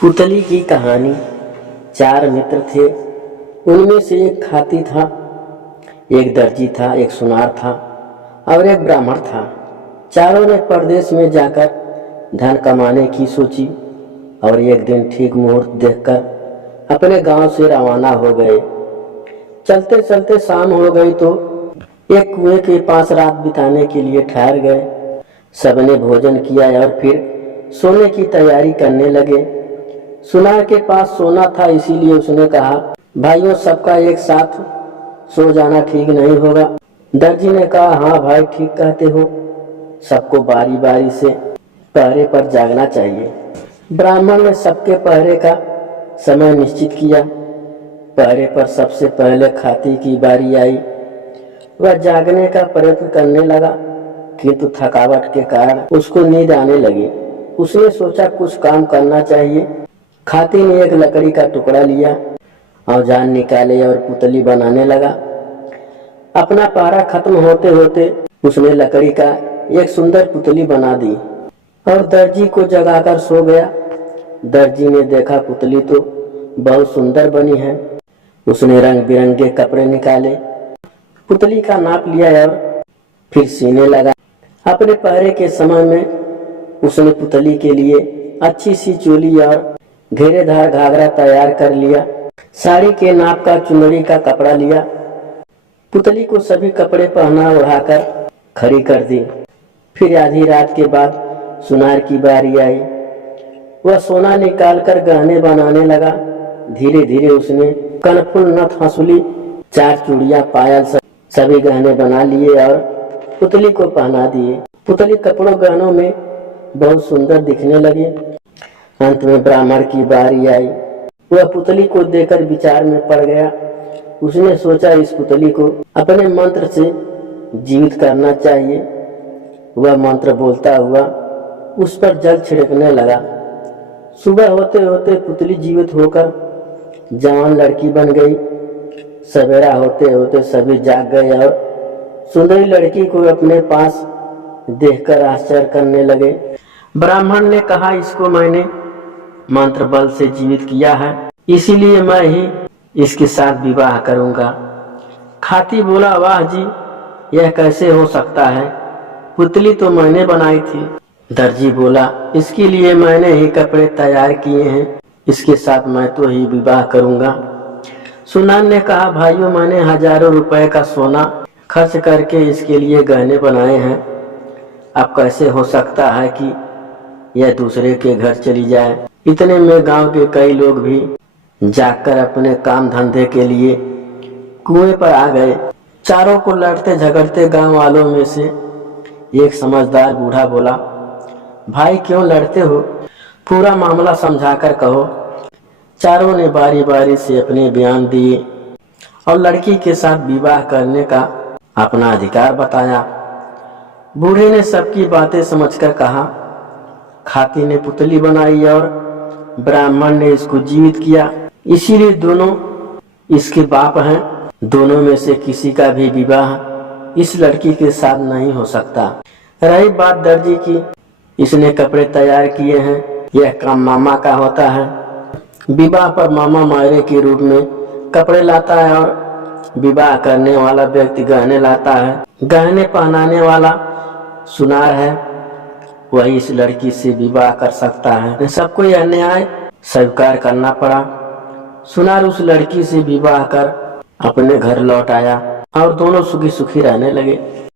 पुतली की कहानी। चार मित्र थे। उनमें से एक खाती था, एक दर्जी था, एक सुनार था और एक ब्राह्मण था। चारों ने परदेश में जाकर धन कमाने की सोची और एक दिन ठीक मुहूर्त देखकर अपने गांव से रवाना हो गए। चलते चलते शाम हो गई तो एक कुएं के पास रात बिताने के लिए ठहर गए। सबने भोजन किया और फिर सोने की तैयारी करने लगे। सुनार के पास सोना था, इसीलिए उसने कहा, भाइयों सबका एक साथ सो जाना ठीक नहीं होगा। दर्जी ने कहा, हाँ भाई ठीक कहते हो, सबको बारी बारी से पहरे पर जागना चाहिए। ब्राह्मण ने सबके पहरे का समय निश्चित किया। पहरे पर सबसे पहले खाती की बारी आई। वह जागने का प्रयत्न करने लगा, किंतु थकावट के कारण उसको नींद आने लगी। उसने सोचा कुछ काम करना चाहिए। खाती ने एक लकड़ी का टुकड़ा लिया, औजार निकाले और पुतली बनाने लगा। अपना पहरा खत्म होते होते उसने लकड़ी का एक सुंदर पुतली बना दी और दर्जी को जगाकर सो गया। दर्जी ने देखा पुतली तो बहुत सुंदर बनी है। उसने रंग बिरंगे कपड़े निकाले, पुतली का नाप लिया और फिर सीने लगा। अपने पहरे के समय में उसने पुतली के लिए अच्छी सी चोली और घेरेदार घाघरा तैयार कर लिया। साड़ी के नाप का चुनरी का कपड़ा लिया। पुतली को सभी कपड़े पहना ओढ़ाकर खड़ी कर दी। फिर आधी रात के बाद सुनार की बारी आई। वह सोना निकालकर गहने बनाने लगा। धीरे धीरे उसने कनफुल, नथ, हंसुली, चार चूड़ियां, पायल सभी गहने बना लिए और पुतली को पहना दिए। पुतली कपड़ों गहनों में बहुत सुंदर दिखने लगी। अंत में ब्राह्मण की बारी आई। वह पुतली को देखकर विचार में पड़ गया। उसने सोचा इस पुतली को अपने मंत्र से जीवित करना चाहिए। वह मंत्र बोलता हुआ उस पर जल छिड़कने लगा। सुबह होते होते पुतली जीवित होकर जवान लड़की बन गई। सवेरा होते होते सभी जाग गए और सुंदरी लड़की को अपने पास देखकर आश्चर्य करने लगे। ब्राह्मण ने कहा, इसको मैंने मंत्र बल से जीवित किया है, इसीलिए मैं ही इसके साथ विवाह करूंगा। खाती बोला, वाह जी, यह कैसे हो सकता है? पुतली तो मैंने बनाई थी। दर्जी बोला, इसके लिए मैंने ही कपड़े तैयार किए हैं, इसके साथ मैं तो ही विवाह करूंगा। सुनार ने कहा, भाइयों मैंने हजारों रुपए का सोना खर्च करके इसके लिए गहने बनाए हैं। अब कैसे हो सकता है कि यह दूसरे के घर चली जाए? इतने में गांव के कई लोग भी जाकर अपने काम धंधे के लिए कुएं पर आ गए। चारों को लड़ते झगड़ते गांव वालों में से एक समझदार बूढ़ा बोला, भाई क्यों लड़ते हो? पूरा मामला समझाकर कहो। चारों ने बारी बारी से अपने बयान दिए और लड़की के साथ विवाह करने का अपना अधिकार बताया। बूढ़े ने सबकी बातें समझकर कहा, खाती ने पुतली बनाई और ब्राह्मण ने इसको जीवित किया, इसीलिए दोनों इसके बाप हैं। दोनों में से किसी का भी विवाह इस लड़की के साथ नहीं हो सकता। रही बात दर्जी की, इसने कपड़े तैयार किए हैं, यह काम मामा का होता है। विवाह पर मामा मायरे के रूप में कपड़े लाता है और विवाह करने वाला व्यक्ति गहने लाता है। गहने पहनाने वाला सुनार है, वही इस लड़की से विवाह कर सकता है। सबको यह न्याय स्वीकार करना पड़ा। सुनार उस लड़की से विवाह कर अपने घर लौट आया और दोनों सुखी सुखी रहने लगे।